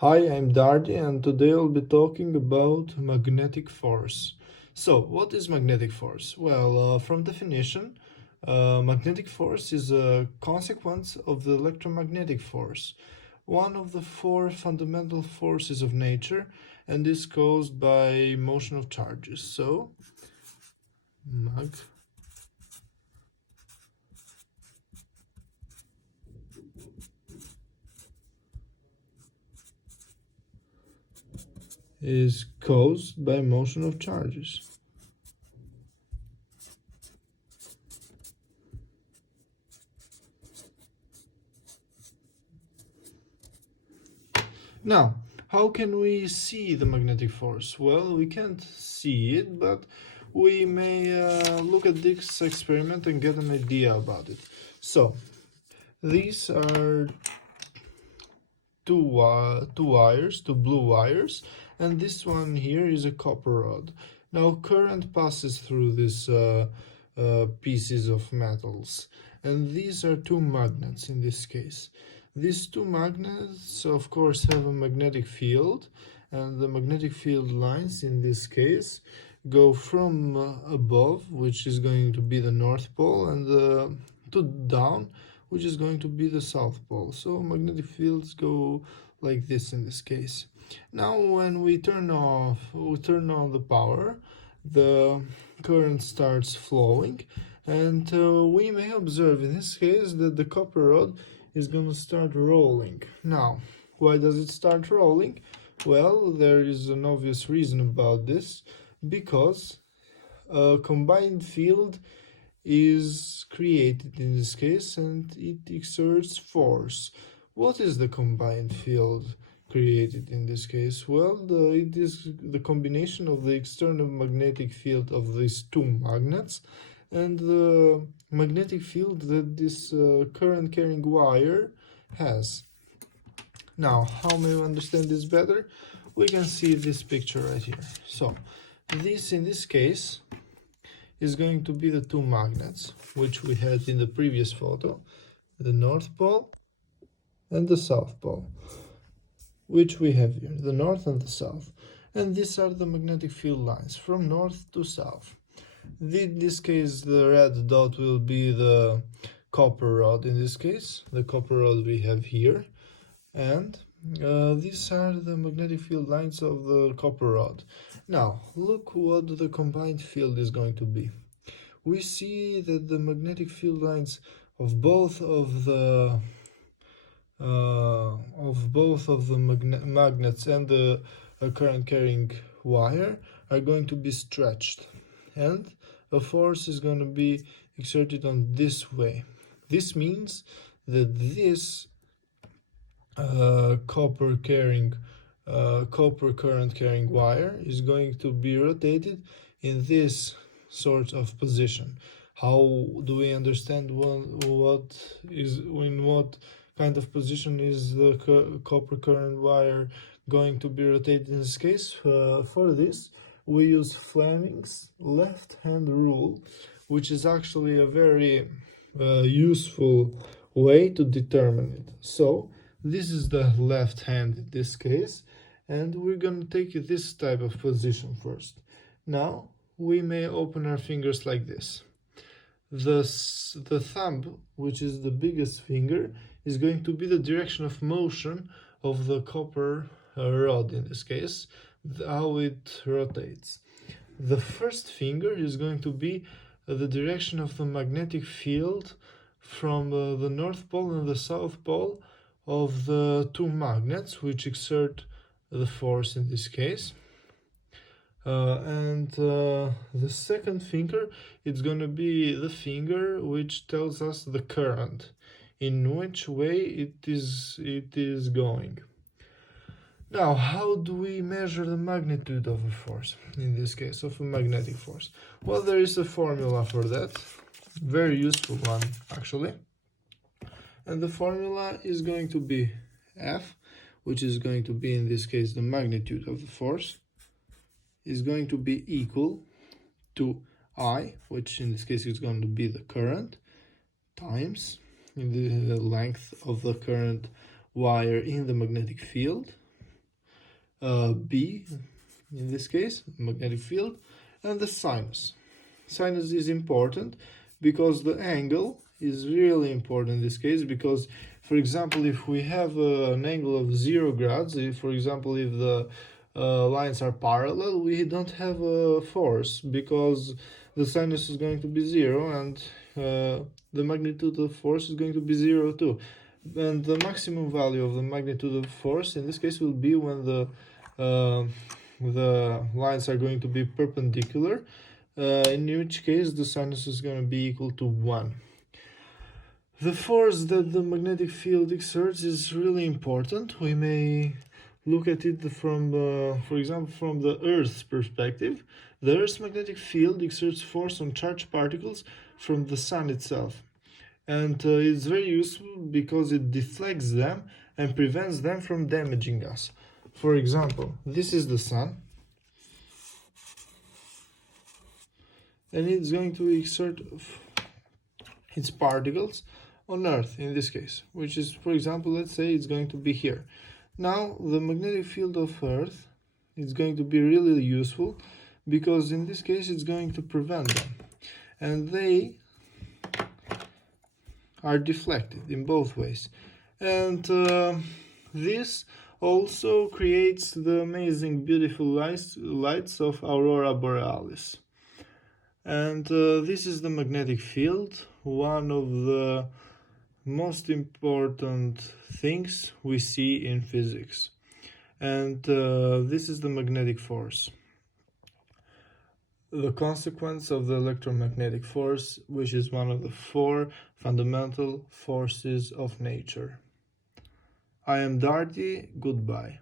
Hi, I'm Dardi, and today I'll be talking about magnetic force. So, what is magnetic force? Well, from definition, magnetic force is a consequence of the electromagnetic force, one of the four fundamental forces of nature, and is caused by motion of charges. So, mag is caused by motion of charges. Now, how can we see the magnetic force? Well, we can't see it, but we may look at this experiment and get an idea about it. So, these are two blue wires, and this one here is a copper rod. Now, current passes through these pieces of metals, and these are two magnets in this case. These two magnets, of course, have a magnetic field, and the magnetic field lines in this case go from above, which is going to be the North Pole, and to down, which is going to be the South Pole. So magnetic fields go like this in this case. Now, when we turn on the power, the current starts flowing, and we may observe in this case that the copper rod is going to start rolling. Now, why does it start rolling? Well, there is an obvious reason about this, because a combined field is created in this case, and it exerts force. What is the combined field created in this case? Well, it is the combination of the external magnetic field of these two magnets and the magnetic field that this current carrying wire has. Now, how may we understand this better? We can see this picture right here. So, this in this case is going to be the two magnets, which we had in the previous photo, the North Pole and the South Pole, which we have here, the North and the South. And these are the magnetic field lines from North to South. In this case, the red dot will be the copper rod in this case, the copper rod we have here. And these are the magnetic field lines of the copper rod. Now, look what the combined field is going to be. We see that the magnetic field lines of both of the magnets and the current carrying wire are going to be stretched, and a force is going to be exerted on this way. This means that this copper current carrying wire is going to be rotated in this sort of position. How do we understand what is in what kind of position is the copper current wire going to be rotated in this case? For this, we use Fleming's left-hand rule, which is actually a very useful way to determine it. So, this is the left hand in this case, and we're going to take this type of position first. Now, we may open our fingers like this. The thumb, which is the biggest finger, is going to be the direction of motion of the copper rod in this case, how it rotates. The first finger is going to be the direction of the magnetic field from the North Pole and the South Pole of the two magnets, which exert the force in this case. And the second finger, it's going to be the finger which tells us the current, in which way it is going. Now, how do we measure the magnitude of a force, in this case, of a magnetic force? Well, there is a formula for that, very useful one, actually. And the formula is going to be F, which is going to be, in this case, the magnitude of the force, is going to be equal to I, which in this case is going to be the current, times the length of the current wire in the magnetic field, B, in this case, magnetic field, and the sinus. Sinus is important because the angle is really important in this case, because, for example, if we have an angle of 0 grads, for example, if the lines are parallel, we don't have a force because the sinus is going to be 0, and the magnitude of force is going to be 0 too. And the maximum value of the magnitude of force in this case will be when the lines are going to be perpendicular, in which case the sinus is going to be equal to 1. The force that the magnetic field exerts is really important. We may look at it from, for example, from the Earth's perspective. The Earth's magnetic field exerts force on charged particles from the sun itself. And it's very useful because it deflects them and prevents them from damaging us. For example, this is the sun, and it's going to exert its particles on Earth in this case, which is, for example, let's say it's going to be here. Now the magnetic field of Earth is going to be really useful because in this case it's going to prevent them, and they are deflected in both ways. And this also creates the amazing beautiful lights of Aurora Borealis. And this is the magnetic field, one of the most important things we see in physics. And this is the magnetic force, the consequence of the electromagnetic force, which is one of the 4 fundamental forces of nature. I am Darty, goodbye.